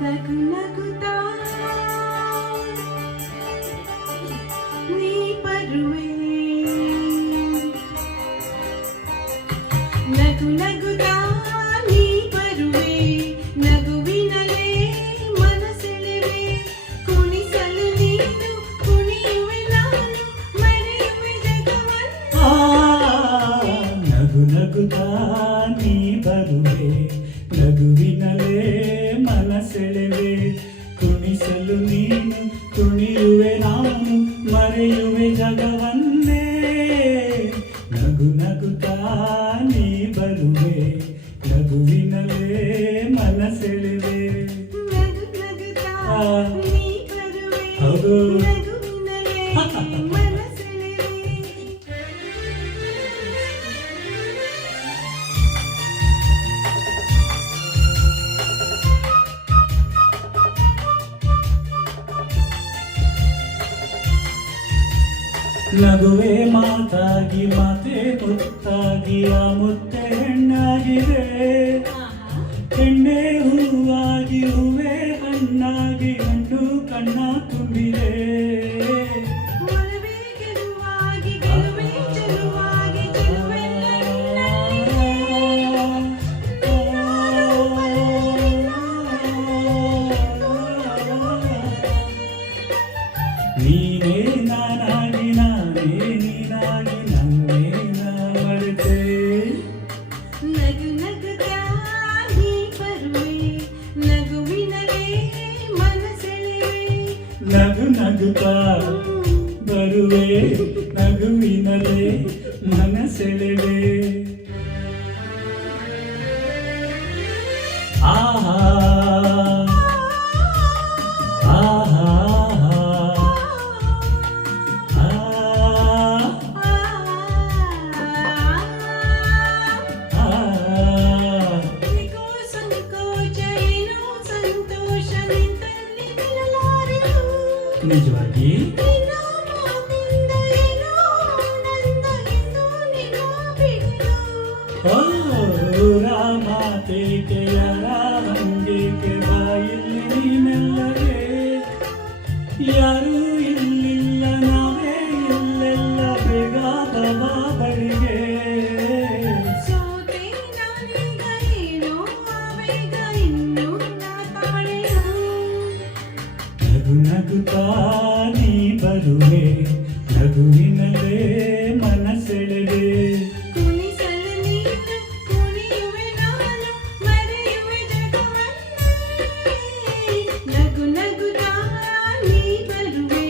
ನಗು ನಗುತ್ತಾ ನೀ ಬರುವೆ, ನಗು ನಗುತ್ತಾ ನೀ ಬರುವೆ, ನಗುವಿನಲೇ ಮನಸೆಳೆವೆ, ಕುಣಿಸಲು ನೀನು ಕುಣಿಯುವೆ ನಾನು, ಮರೆಯುವೆ ಜಗವನ್ನು. ನಗು ನಗುತ್ತಾ ನೀ ಬರುವೆ, ನಗುವಿನಲೇ ಮನಸೆಳೆವೆ, ಕುಣಿಸಲು ನೀನು ಕುಣಿಯುವೆ ನಾನು, ಮರೆಯುವೆ ಜಗವನ್ನೇ. ನಗು ನಗುತ್ತಾ ನೀ ಬರುವೆ, ನಗುವಿನಲೇ ಮನಸೆಳೆವೆ. ನಗು ನಗುತ್ತಾ ನೀ ಬರುವೆ, ಹೌದು. ನಗುವಿನಲೇ ಮನಸೆಳೆವೆ. ನಗುವೆ ಮಾತಾಗಿ ಮಾತೆ ಮುತ್ತಾಗಿ ಆ ಮುತ್ತೆ ಹೆಣ್ಣಾಗಿದೆ, ಹೆಣ್ಣೆ ಹೂವಾಗಿ ಹೂವೆ ಹಣ್ಣಾಗಿ ಹಣ್ಣು ಕಣ್ಣ ತುಂಬಿದೆ. ಒಲವೇ ಗೆಲುವಾಗಿ ಗೆಲುವೇ ಚೆಲುವಾಗಿ ಚೆಲುವೆಲ್ಲ ನೀನೇ ನಾನಾಗಿ ನಾನೇ ನೀನಾಗಿ ನನ್ನೇ ನಾ ಮರೆತೆ. ನಗು ನಗುತ್ತಾ ನೀ ಬರುವೆ, ನಗುವಿನಲೇ ಮನಸೆಳೆವೆ. ನಗು ನಗುತ್ತಾ ಬರುವೆ, ನಗುವಿನಲೇ ಮನಸೆಳೆವೆ. ಆಹಾ ಆಹಾ ನಿಗೋ ಸಂಕೋಚ ಏನೋ ಸಂತೋಷ ನಿಂತಲ್ಲಿ ನಿಲ್ಲಲಾರೆನು. ನಿಜವಾಗಿ ನಿನ್ನ ಮಾತಿಂದ ಏನೋ ಆನಂದ ಇಂದು ನಿನ್ನ ಬಿಟ್ಟು. ರಾಮಾತೇಕೆಯರ ಹಂಗೇಕೆ ಬಾಯಿಲ್ಲಿ ನೀನೆಲ್ಲವೇ, ಯಾರೂ ಇಲ್ಲಿಲ್ಲ ನಾವೇ ಇಲ್ಲೆಲ್ಲ, ಬೇಗ ಬಾಬಾ ಬಳಿಗೆ. ಸೋತೆ ನಾನೀಗ ಏನೋ ಆವೇಗ ಇನ್ನೂ ನಾ ತಾಳೆನು. ನಗು ನಗುತ್ತಾ ನೀ ಬರುವೆ, ನಗುವಿನಲೇ ಮನಸೆಳೆವೆ. ಕುಣಿಸಲು ನೀನು ಕುಣಿಯುವೆ ನಾನು, ಮರೆಯುವೆ ಜಗವನ್ನೇ. ನಗು ನಗುತ್ತಾ ನೀ ಬರುವೆ,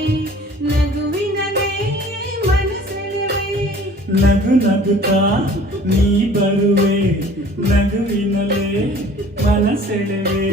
ನಗುವಿನಲೇ ಮನಸೆಳೆವೆ. ನಗು ನಗುತ್ತಾ ನೀ ಬರುವೆ, ನಗುವಿನಲೇ ಮನಸೆಳೆವೆ.